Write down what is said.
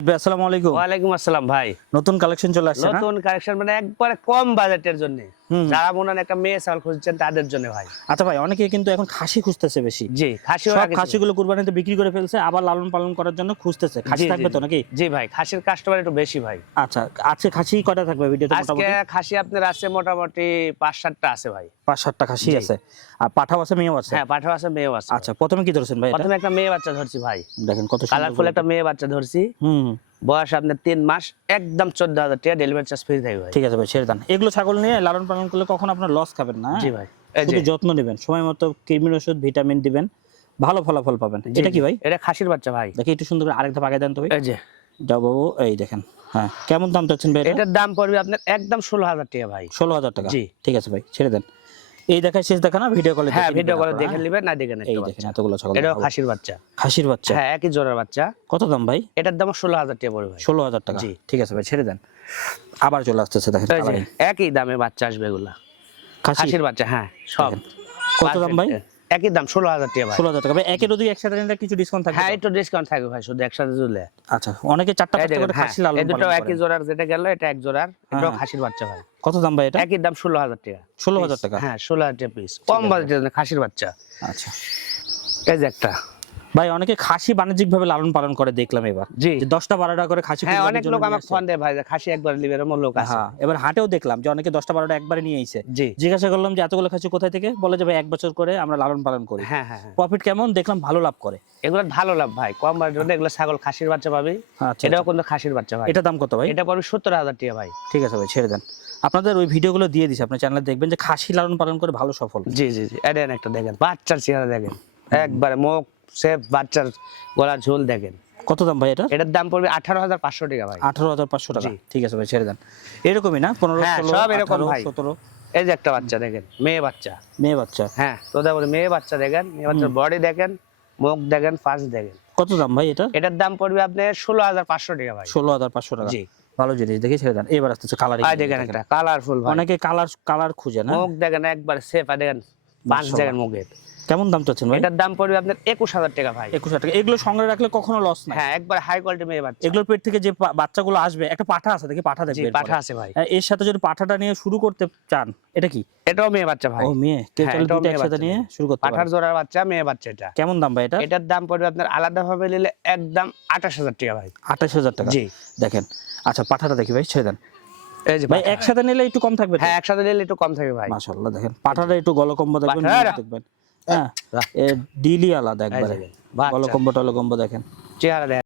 আসসালামু আলাইকুম। ওয়ালাইকুম আসসালাম ভাই। নতুন কালেকশন চলে আসছে না? নতুন কালেকশন মানে একবারে কম বাজেটের জন্য। যারা মনে হয় একটা মেয়ে ছাগল খুঁজছেন তাদের জন্য ভাই। আচ্ছা ভাই, অনেকে কিন্তু এখন খাসি খুঁজতেছে বেশি। জি, খাসিও সব রাখেছি। খাসিগুলো কুরবানিতে বিক্রি করে ফেলছে, আবার লালন পালন করার জন্য খুঁজতেছে। খাসি থাকবে তো নাকি? জি ভাই, খাসির কাস্টমার একটু বেশি ভাই। আচ্ছা, আজকে খাসি কয়টা থাকবে ভিডিওতে আজকে মোটামুটি? খাসি আপনার আছে মোটামুটি ৫-৭টা আছে ভাই। ৫-৭টা খাসি আছে। আর পাঠাও আছে, মেয়েও আছে? হ্যাঁ, পাঠাও আছে, মেয়েও আছে। আচ্ছা, প্রথমে কি ধরছেন ভাই এটা? প্রথমে একটা মেয়ে বাচ্চা ধরছি ভাই। দেখেন কত সুন্দর কালারফুল একটা মেয়ে বাচ্চা ধরছি। হুম। বয়স আপনার ৩ মাস, একদম ১৪,০০০ টাকা ডেলিভারি চার্জ ফ্রি থাকবে ভাই। ঠিক আছে ভাই, ছেড়ে দেন। এগুলো ছাগল নিয়ে লালন পালন করলে কখনো আপনার লস খাবেন না। জি ভাই। এই যে শুধু যত্ন নেবেন, সময় মতো কৃমির ওষুধ, ভিটামিন দিবেন, ভালো ফলাফল পাবেন। এটা কি ভাই? এটা খাসির বাচ্চা ভাই। দেখি একটু সুন্দর করে আরেক ধাপ আগে দেন তো ভাই। এই যে যাও বাবু, এই দেখেন। হ্যাঁ, কেমন দাম চাচ্ছেন ভাই এটা? এটার দাম পড়বে আপনার একদম ১৬,০০০ টাকা ভাই। ১৬,০০০ টাকা। জি। ঠিক আছে ভাই, ছেড়ে দেন। এই দেখায় শেষ দেখা না, ভিডিও কলে হ্যাঁ, ভিডিও কলে দেখে নেবেন, না দেখেন এই একটা দেখেন বাচ্চা। এতগুলো ছাগল। এটাও খাসির বাচ্চা। খাসির বাচ্চা? হ্যাঁ, একই জোড়ার বাচ্চা। কত দাম ভাই? এটার দাম ১৬,০০০ টাকা পড়বে ভাই। ১৬,০০০ টাকা। জি। ঠিক আছে ভাই, ছেড়ে দেন। আবার চলে আসতেছে দেখেন এই যে কালারিং একই দামে বাচ্চা আসবে এগুলা। খাসি। খাসির বাচ্চা, হ্যাঁ, সব। কত দাম ভাই? একই দাম ১৬,০০০ টাকা ভাই। ১৬,০০০ টাকা ভাই। একের ওদিকে একসাথে নিলে কিছু ডিসকাউন্ট থাকবে? হ্যাঁ, একটু ডিসকাউন্ট থাকবে ভাই শুধু একসাথে তুললে। আচ্ছা, অনেকে ৪টা ৫টা করে খাসি লালন এই দুটো পালন একই করে। জোড়ার, যেটা গেল এটা এক জোড়ার, এটাও হ্যাঁ। খাসির বাচ্চা ভাই। কত দাম ভাই এটা? একই দাম ১৬,০০০ টাকা। ১৬,০০০ টাকা। হ্যাঁ, ১৬,০০০ টাকা পিস। কম বাজেটের খাসির বাচ্চা। আচ্ছা এই যে একটা। ভাই, অনেকে খাসি বাণিজ্যিক ভাবে লালন পালন করে দেখলাম এবার, জি। যে 10টা 12টা করে খাসি হ্যাঁ, কুরবানির অনেক জন্য লোক নিয়ে আমাকে আসে। ফোন দেয় ভাই যে খাসি একবার নিবে, এরকম লোক আছে। হ্যাঁ, এবার হাটেও দেখলাম যে অনেকে 10টা 12টা একবারে নিয়ে আইছে। জি। জিজ্ঞাসা করলাম যে এতগুলো খাসি কোথায় থেকে, বলে যে ভাই 1 বছর করে আমরা লালন পালন করি। হ্যাঁ, হ্যাঁ, হ্যাঁ। প্রফিট কেমন দেখলাম, ভালো লাভ করে। এগুলো ভালো লাভ ভাই, কম বাজেটে এগুলো ছাগল খাসির বাচ্চা পাবি। আচ্ছা, এটাও কিন্তু খাসির বাচ্চা ভাই। এটা দাম কত ভাই? এটা পড়বে ৭০,০০০ টাকা ভাই। ঠিক আছে ভাই, ছেড়ে দেন। আপনাদের ওই ভিডিওগুলো দিয়ে দিছি, আপনার চ্যানেলে দেখবেন যে খাসি লালন পালন করে ভালো সফল। জি জি জি, এটা একটা দেখেন, বাচ্চার চেহারা দেখেন, একবারে মুখ সেফ, বাচ্চার গলা ঝোল দেখেন। কত দাম ভাই এটা? এটার দাম পড়বে ১৮,৫০০ টাকা ভাই। ১৮,৫০০ টাকা। জি। ঠিক আছে ভাই, ছেড়ে দেন। এরকমই না? ১৫, হ্যাঁ, ১৬, সব এরকম ১৮, ভাই। ১৭? এই যে একটা বাচ্চা দেখেন, মেয়ে বাচ্চা। মেয়ে বাচ্চা? হ্যাঁ, তো দেখুন মেয়ে বাচ্চা দেখেন, মেয়ে বাচ্চার বডি দেখেন, মুখ দেখেন, ফাঁস দেখেন। কত দাম ভাই এটা? এটার দাম পড়বে আপনার ১৬,৫০০ টাকা ভাই। ১৬,৫০০ টাকা। জি। ভালো জিনিস, দেখে ছেড়ে দেন। এবার আসতেছে কালারিং। আর দেখেন একটা কালারফুল ভাই। অনেকে কালার খুঁজে না? মুখ দেখেন একবারে সেফ, আর দেখেন পাঁচ মাশাআল্লাহ। দেখেন মুখের। কেমন দাম চাচ্ছেন ভাই? এটার দাম পড়বে আপনার ২১,০০০ টাকা ভাই। ২১,০০০ টাকা। এগুলো সংগ্রহে রাখলে কখনো লস নাই? হ্যাঁ, একবার হাই কোয়ালিটি মেয়ে বাচ্চা। এগুলোর পেট থেকে যে বাচ্চাগুলো আসবে, একটা পাঠা আছে, দেখি পাঠা জি, দেখবে। পাঠা আছে ভাই। এর সাথে যদি পাঠাটা নিয়ে শুরু করতে চান, এটা কি? এটাও মেয়ে বাচ্চা ভাই। ও মেয়ে, কেউ হ্যাঁ, চাইলে এটাও দুইটা মেয়ে একসাথে বাচ্চা নিয়ে দেখেন। শুরু করতে পাঠার পারে। জোড়ার বাচ্চা, মেয়ে বাচ্চা এটা। কেমন দাম ভাই এটা? এটার দাম পড়বে আপনার আলাদা ভাবে নিলে একদম ২৮,০০০ টাকা ভাই। ২৮,০০০ টাকা। জি। দেখেন। আচ্ছা, পাঠাটা দেখি ভাই, ছেড়ে দেন। এই যে ভাই পাঠা। একসাথে নিলে একটু কম থাকবে তো? হ্যাঁ, একসাথে নিলে একটু কম থাকবে ভাই। মাশাআল্লাহ, দেখেন পাঠাটা একটু গলকম্ব দেখবেন, পাঠা। দেখবেন। হ্যাঁ, এর ডিলই আলাদা একবারে। দেখেন, বাচ্চা। গলকম্ব টলকম্ব দেখেন। চেহারা দেখেন।